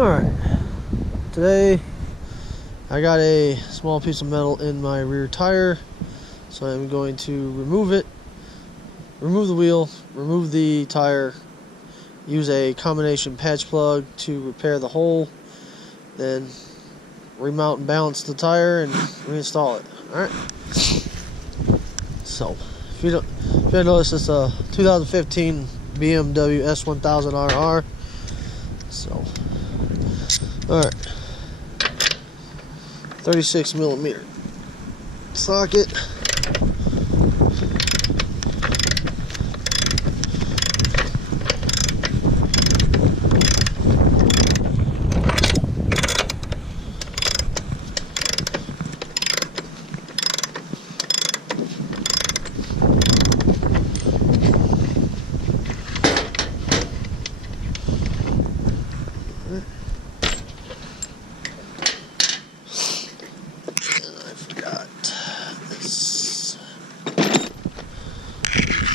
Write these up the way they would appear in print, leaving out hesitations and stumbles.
Alright, today I got a small piece of metal in my rear tire, so I'm going to remove it, remove the wheel, remove the tire, use a combination patch plug to repair the hole, then remount and balance the tire and reinstall it. Alright, so if you notice, it's a 2015 BMW S1000RR. So alright, 36 millimeter socket.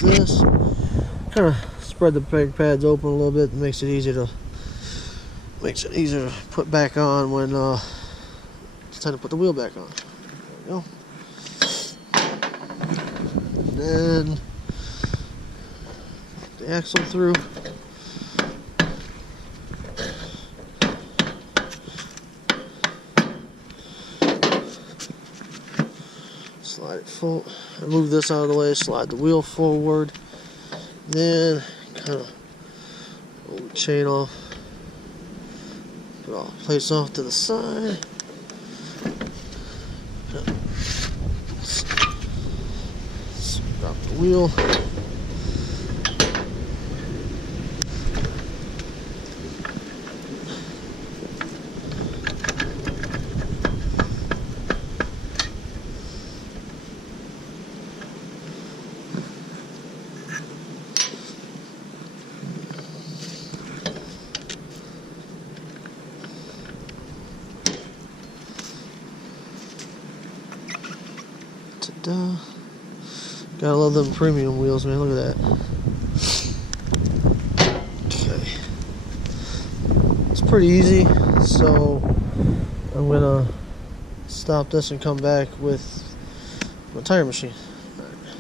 This kind of spread the brake pads open a little bit. Makes it easier to put back on when it's time to put the wheel back on. There we go. And then the axle through. Slide it full. Move this out of the way, slide the wheel forward, then kind of roll the chain off, put all the plates off to the side, drop the wheel, gotta love them premium wheels, man. Look at that. Okay, it's pretty easy, so I'm gonna stop this and come back with my tire machine.